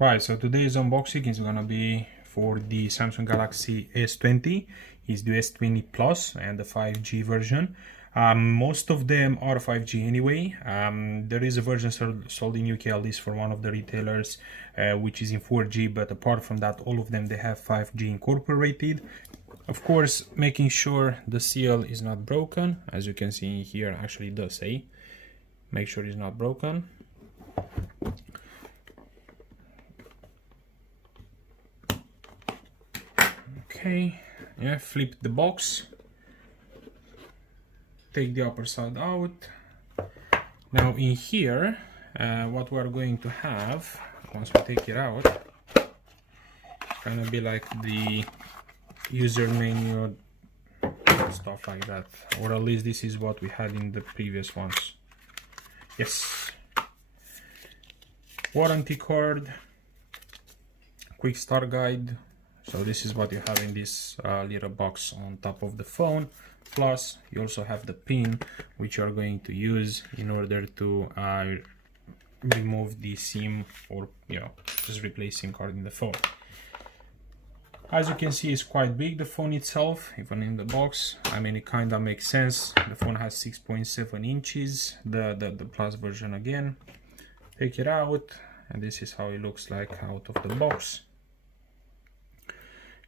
Right, so today's unboxing is gonna be for the Samsung Galaxy S20. It's the S20 Plus and the 5G version. Most of them are 5G anyway. There is a version sold in UK, at least for one of the retailers, which is in 4G, but apart from that, all of them, they have 5G incorporated. Of course, making sure the seal is not broken. As you can see here, actually it does say, make sure it's not broken. Okay, yeah, flip the box, take the upper side out. Now in here, what we're going to have, once we take it out, it's gonna be like the user menu, stuff like that, or at least this is what we had in the previous ones. Yes, warranty card, quick start guide. So this is what you have in this little box on top of the phone. Plus you also have the pin which you are going to use in order to remove the SIM, or just replace SIM card in the phone. As you can see, it's quite big, the phone itself, even in the box. I mean, it kind of makes sense. The phone has 6.7 inches, the Plus version again. Take it out, and this is how it looks like out of the box.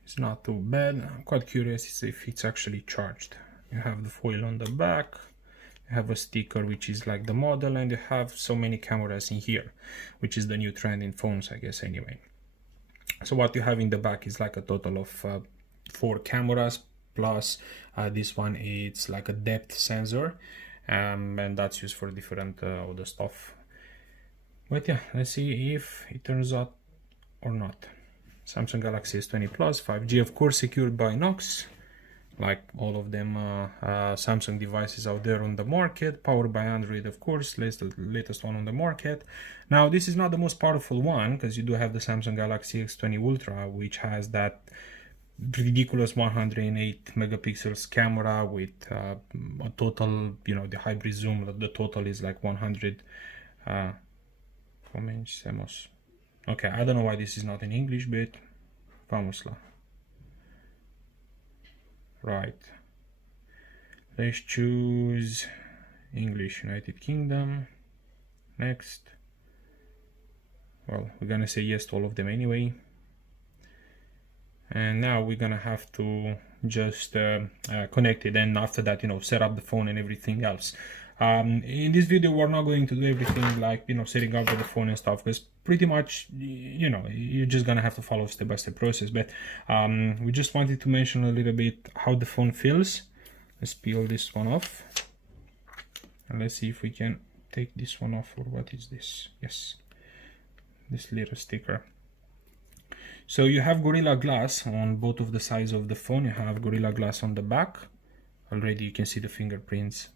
It's not too bad. I'm quite curious if it's actually charged. You have the foil on the back, you have a sticker which is like the model, and you have so many cameras in here, which is the new trend in phones, I guess, anyway. So what you have in the back is like a total of 4 cameras, plus this one, it's like a depth sensor, and that's used for different other stuff. But yeah, let's see if it turns out or not. Samsung Galaxy S20 Plus, 5G, of course, secured by Knox, like all of them Samsung devices out there on the market. Powered by Android, of course, latest one on the market. Now, this is not the most powerful one, because you do have the Samsung Galaxy S20 Ultra, which has that ridiculous 108 megapixels camera with a total, the hybrid zoom, the total is like 100. Comencemos. Okay, I don't know why this is not in English, but vamos lá. Right. Let's choose English, United Kingdom. Next. Well, we're gonna say yes to all of them anyway. And now we're gonna have to just connect it, and after that, set up the phone and everything else. In this video, we're not going to do everything like, setting up the phone and stuff, because pretty much, you're just gonna have to follow step-by-step process. But we just wanted to mention a little bit how the phone feels. Let's peel this one off, and let's see if we can take this one off. Or what is this? Yes, this little sticker. So you have Gorilla Glass on both of the sides of the phone. You have Gorilla Glass on the back. Already you can see the fingerprints.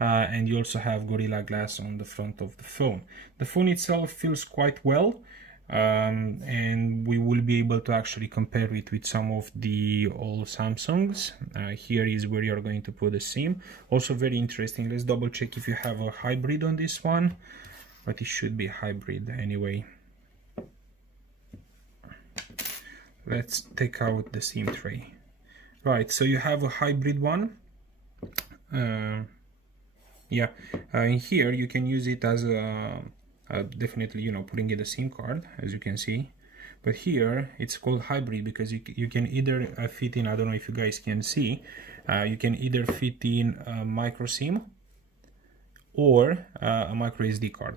And you also have Gorilla Glass on the front of the phone. The phone itself feels quite well, and we will be able to actually compare it with some of the old Samsungs. Here is where you're going to put the SIM. Also very interesting. Let's double check if you have a hybrid on this one, but it should be hybrid anyway. Let's take out the SIM tray. Right, so you have a hybrid one. In here you can use it as a definitely, putting in a SIM card, as you can see. But here it's called hybrid because you can either fit in, I don't know if you guys can see, you can either fit in a micro SIM or a micro SD card.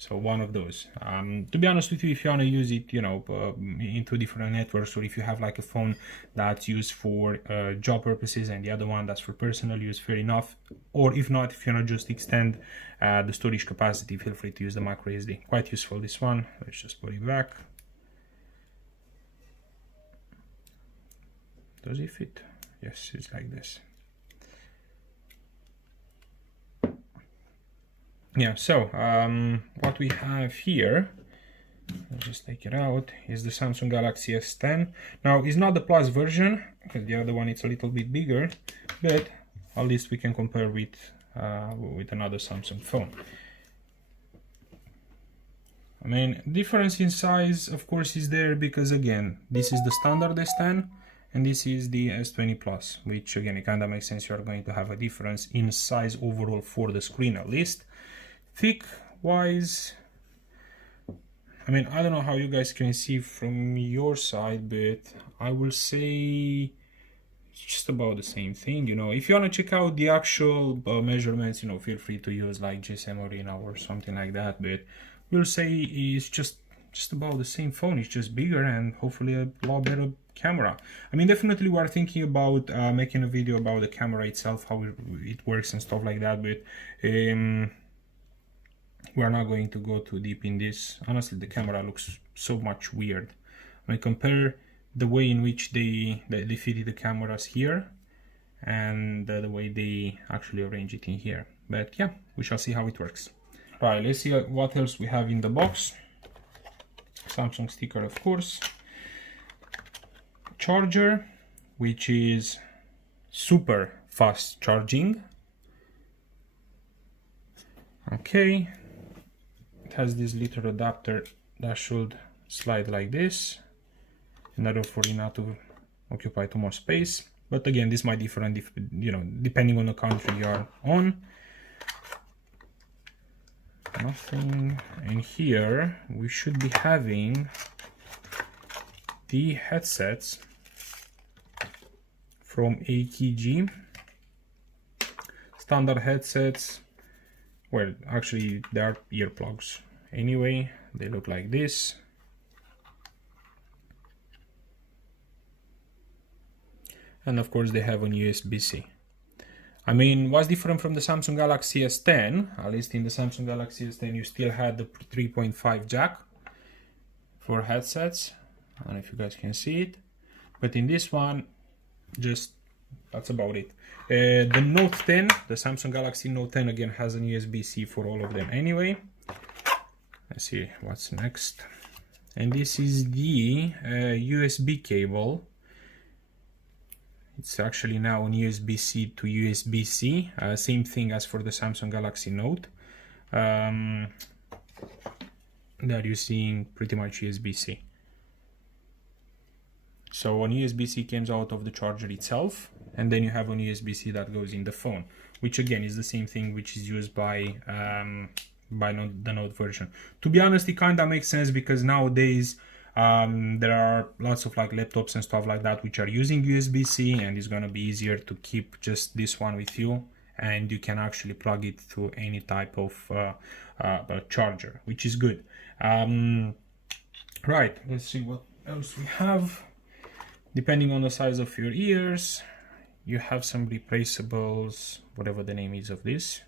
So one of those. To be honest with you, if you want to use it, into different networks, or if you have like a phone that's used for job purposes and the other one that's for personal use, fair enough. Or if not, if you want to just extend the storage capacity, feel free to use the micro SD. Quite useful, this one. Let's just put it back. Does it fit? Yes, it's like this. Yeah, so what we have here, let's just take it out, is the Samsung Galaxy S10. Now, it's not the Plus version, because the other one is a little bit bigger, but at least we can compare with another Samsung phone. I mean, difference in size, of course, is there because, again, this is the standard S10 and this is the S20 Plus, which, again, it kind of makes sense. You are going to have a difference in size overall for the screen, at least. Thick-wise, I mean, I don't know how you guys can see from your side, but I will say it's just about the same thing. You know, if you want to check out the actual measurements, you know, feel free to use like GSM Arena or something like that, but we'll say it's just about the same phone. It's just bigger and hopefully a lot better camera. I mean, definitely we are thinking about making a video about the camera itself, how it works and stuff like that, but we're not going to go too deep in this. Honestly, the camera looks so much weird. I mean, compare the way in which they fitted the cameras here and the way they actually arrange it in here. But yeah, we shall see how it works. Right, let's see what else we have in the box. Samsung sticker, of course. Charger, which is super fast charging. Okay, it has this little adapter that should slide like this in order for it not to occupy too much space. But again, this might differ, you know, depending on the country you are on. Nothing. And here we should be having the headsets from AKG. Standard headsets. Well, actually they are earplugs. Anyway, they look like this. And of course they have an USB-C. I mean, what's different from the Samsung Galaxy S10, at least in the Samsung Galaxy S10 you still had the 3.5 jack for headsets. I don't know if you guys can see it, but in this one, just that's about it. The Note 10, the Samsung Galaxy Note 10 again has an USB-C for all of them anyway. Let's see what's next. And this is the USB cable. It's actually now on USB-C to USB-C, same thing as for the Samsung Galaxy Note. That you're seeing pretty much USB-C. So an USB-C comes out of the charger itself, and then you have an USB-C that goes in the phone, which again is the same thing which is used by the Note version. To be honest, it kind of makes sense because nowadays there are lots of like laptops and stuff like that which are using USB-C, and it's gonna be easier to keep just this one with you, and you can actually plug it to any type of charger, which is good. Right, let's see what else we have. Depending on the size of your ears, you have some replaceables, whatever the name is of this.